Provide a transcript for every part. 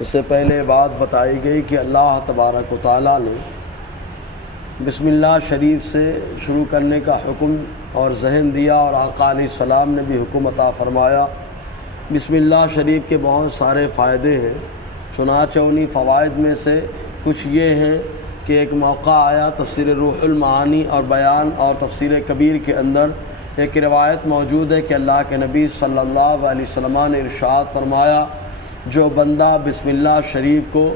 اس سے پہلے بات بتائی گئی کہ اللہ تبارک و تعالیٰ نے بسم اللہ شریف سے شروع کرنے کا حکم اور ذہن دیا، اور آقا علیہ السلام نے بھی حکم عطا فرمایا۔ بسم اللہ شریف کے بہت سارے فائدے ہیں، چنانچہ انہی فوائد میں سے کچھ یہ ہیں کہ ایک موقع آیا تفسیر روح المعانی اور بیان اور تفسیر کبیر کے اندر ایک روایت موجود ہے کہ اللہ کے نبی صلی اللہ علیہ وسلم نے ارشاد فرمایا، جو بندہ بسم اللہ شریف کو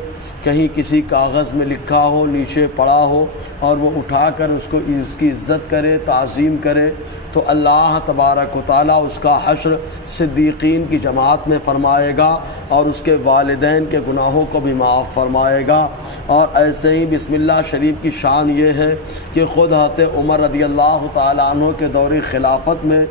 کہیں کسی کاغذ میں لکھا ہو، نیچے پڑا ہو، اور وہ اٹھا کر اس کی عزت کرے، تعظیم کرے، تو اللہ تبارک و تعالیٰ اس کا حشر صدیقین کی جماعت میں فرمائے گا اور اس کے والدین کے گناہوں کو بھی معاف فرمائے گا۔ اور ایسے ہی بسم اللہ شریف کی شان یہ ہے کہ خود حضرت عمر رضی اللہ تعالیٰ عنہ کے دور خلافت میں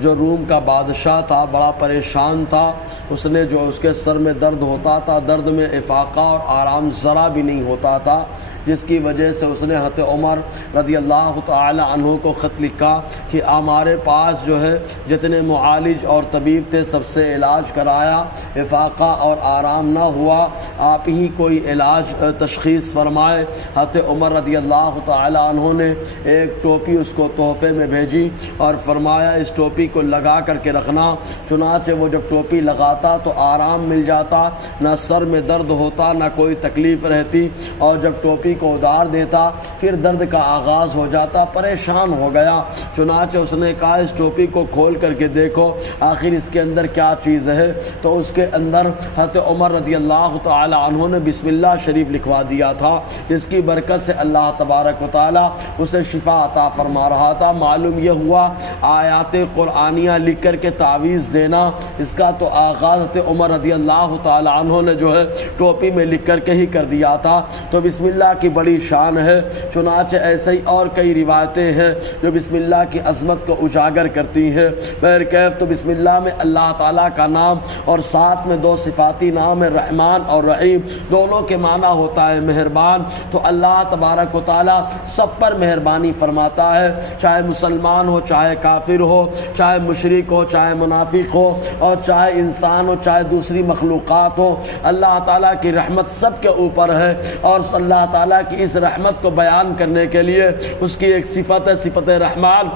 جو روم کا بادشاہ تھا بڑا پریشان تھا، اس نے جو اس کے سر میں درد ہوتا تھا، درد میں افاقہ اور آرام ذرا بھی نہیں ہوتا تھا، جس کی وجہ سے اس نے حضرت عمر رضی اللہ تعالی عنہ کو خط لکھا کہ ہمارے پاس جو ہے جتنے معالج اور طبیب تھے سب سے علاج کرایا، افاقہ اور آرام نہ ہوا، آپ ہی کوئی علاج تشخیص فرمائے۔ حضرت عمر رضی اللہ تعالی عنہ نے ایک ٹوپی اس کو تحفے میں بھیجی اور فرمایا اس ٹوپی کو لگا کر کے رکھنا۔ چنانچہ وہ جب ٹوپی لگاتا تو آرام مل جاتا، نہ سر میں درد ہوتا، نہ کوئی تکلیف رہتی، اور جب ٹوپی کو ادار دیتا پھر درد کا آغاز ہو جاتا، پریشان ہو گیا۔ چنانچہ اس نے کہا اس ٹوپی کو کھول کر کے دیکھو آخر اس کے اندر کیا چیز ہے، تو اس کے اندر حضرت عمر رضی اللہ تعالی عنہ نے بسم اللہ شریف لکھوا دیا تھا، جس کی برکت سے اللہ تبارک و تعالی اسے شفا عطا فرما رہا تھا۔ معلوم یہ ہوا آیات قرآنیہ لکھ کر کے تعویذ دینا، اس کا تو آغاز حضرت عمر رضی اللہ تعالی عنہ نے جو ہے ٹوپی میں لکھ کر کے ہی کر دیا تھا، تو بسم اللہ کی بڑی شان ہے۔ چنانچہ ایسے ہی اور کئی روایتیں ہیں جو بسم اللہ کی عظمت کو اجاگر کرتی ہیں۔ بہرکیف تو بسم اللہ میں اللہ تعالیٰ کا نام اور ساتھ میں دو صفاتی نام ہے، رحمان اور رحیم، دونوں کے معنی ہوتا ہے مہربان۔ تو اللہ تبارک و تعالیٰ سب پر مہربانی فرماتا ہے، چاہے مسلمان ہو، چاہے کافر ہو، چاہے مشرک ہو، چاہے منافق ہو، اور چاہے انسان ہو، چاہے دوسری مخلوقات ہو، اللہ تعالیٰ کی رحمت سب کے اوپر ہے۔ اور اللہ تعالیٰ کی اس رحمت کو بیان کرنے کے لیے اس کی ایک صفت ہے، صفت رحمان،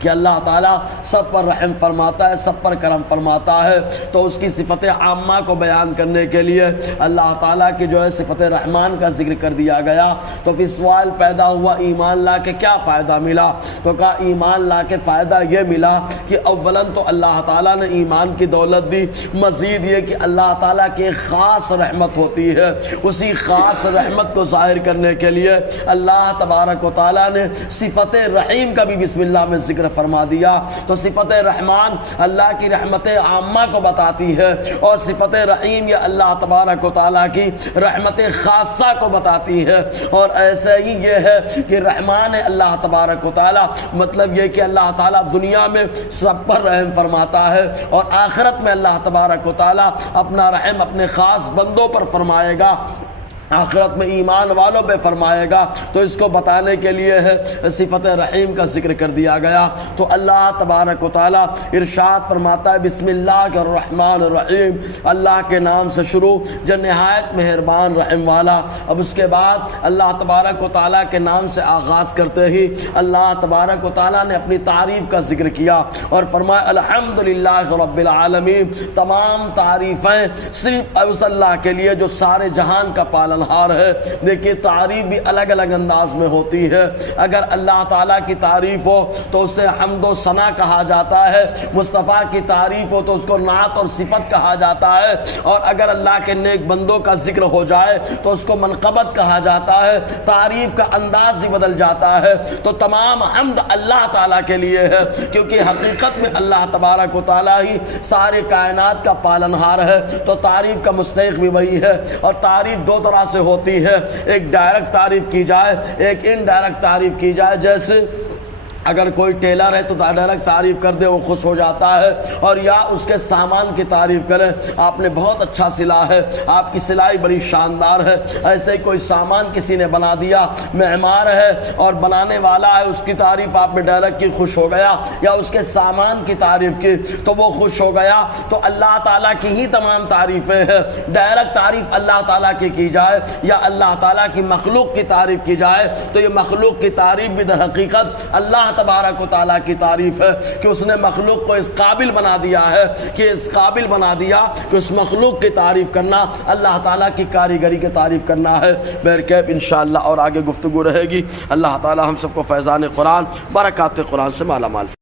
کہ اللہ تعالیٰ سب پر رحم فرماتا ہے، سب پر کرم فرماتا ہے۔ تو اس کی صفت عامہ کو بیان کرنے کے لیے اللہ تعالیٰ کی جو ہے صفت رحمان کا ذکر کر دیا گیا۔ تو پھر سوال پیدا ہوا ایمان لا کے کیا فائدہ ملا؟ تو کہا ایمان لا کے فائدہ یہ ملا کہ اولاً تو اللہ تعالیٰ نے ایمان کی دولت دی، مزید یہ کہ اللہ تعالیٰ کی ایک خاص رحمت ہوتی ہے، اسی خاص رحمت کو ظاہر کرنے کے لیے اللہ تبارک و تعالیٰ نے صفت رحیم کا بھی بسم اللہ میں ذکر فرما دیا۔ تو صفت رحمان اللہ کی رحمت عامہ کو بتاتی ہے، اور صفت رحیم یہ اللہ تبارک و تعالیٰ کی رحمت خاصہ کو بتاتی ہے۔ اور ایسے ہی یہ ہے کہ رحمان اللہ تبارک و تعالیٰ مطلب یہ کہ اللہ تعالیٰ دنیا میں سب پر رحم فرماتا ہے، اور آخرت میں اللہ تبارک و تعالیٰ اپنا رحم اپنے خاص بندوں پر فرمائے گا، آخرت میں ایمان والوں پہ فرمائے گا۔ تو اس کو بتانے کے لیے ہے صفت رحیم کا ذکر کر دیا گیا۔ تو اللہ تبارک و تعالیٰ ارشاد فرماتا ہے بسم اللہ الرحمن الرحیم، اللہ کے نام سے شروع جو نہایت مہربان رحم والا۔ اب اس کے بعد اللہ تبارک و تعالیٰ کے نام سے آغاز کرتے ہی اللہ تبارک و تعالیٰ نے اپنی تعریف کا ذکر کیا اور فرمایا الحمدللہ رب العالمین، تمام تعریفیں صرف اس اللہ کے لیے جو سارے جہان کا پالن ہار ہے۔ دیکھیے تعریف بھی الگ الگ انداز میں ہوتی ہے۔ اگر اللہ تعالیٰ کی تعریف ہو تو اسے حمد و ثنا کہا جاتا ہے، مصطفیٰ کی تعریف ہو تو اس کو نعت اور صفت کہا جاتا ہے، اور اگر اللہ کے نیک بندوں کا ذکر ہو جائے تو اس کو منقبت کہا جاتا ہے، تعریف کا انداز ہی بدل جاتا ہے۔ تو تمام حمد اللہ تعالیٰ کے لیے ہے، کیونکہ حقیقت میں اللہ تبارک و تعالیٰ ہی سارے کائنات کا پالن ہار ہے، تو تعریف کا مستحق بھی وہی ہے۔ اور تعریف دو طرح سے ہوتی ہے، ایک ڈائریکٹ تعریف کی جائے، ایک انڈائریکٹ تعریف کی جائے۔ جیسے اگر کوئی ٹیلر ہے تو ڈائریکٹ تعریف کر دے وہ خوش ہو جاتا ہے، اور یا اس کے سامان کی تعریف کرے، آپ نے بہت اچھا سلا ہے، آپ کی سلائی بڑی شاندار ہے۔ ایسے ہی کوئی سامان کسی نے بنا دیا، معمار ہے اور بنانے والا ہے، اس کی تعریف آپ نے ڈائریکٹ کی، خوش ہو گیا، یا اس کے سامان کی تعریف کی تو وہ خوش ہو گیا۔ تو اللہ تعالیٰ کی ہی تمام تعریفیں ہیں، ڈائریکٹ تعریف اللہ تعالیٰ کی جائے یا اللہ تعالیٰ کی مخلوق کی تعریف کی جائے تو یہ مخلوق کی تعریف بھی در حقیقت اللہ تبارک و تعالیٰ کی تعریف ہے کہ اس نے مخلوق کو اس قابل بنا دیا ہے، کہ اس قابل بنا دیا کہ اس مخلوق کی تعریف کرنا اللہ تعالیٰ کی کاریگری کی تعریف کرنا ہے۔ بہرکیف انشاءاللہ اور آگے گفتگو رہے گی۔ اللہ تعالیٰ ہم سب کو فیضان قرآن، برکات قرآن سے مالا مال